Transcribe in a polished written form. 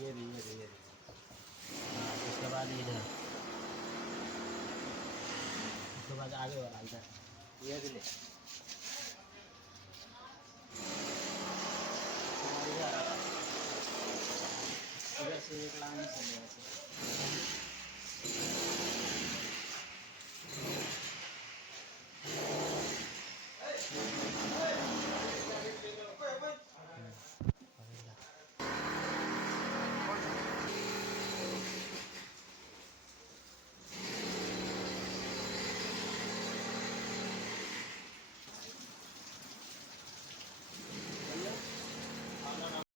ये रे ये रे ये रे। हाँ उसके बाद इधर, उसके बाद आगे वाला इधर ये भी ले। इधर से एक लाइन चल ऐसे।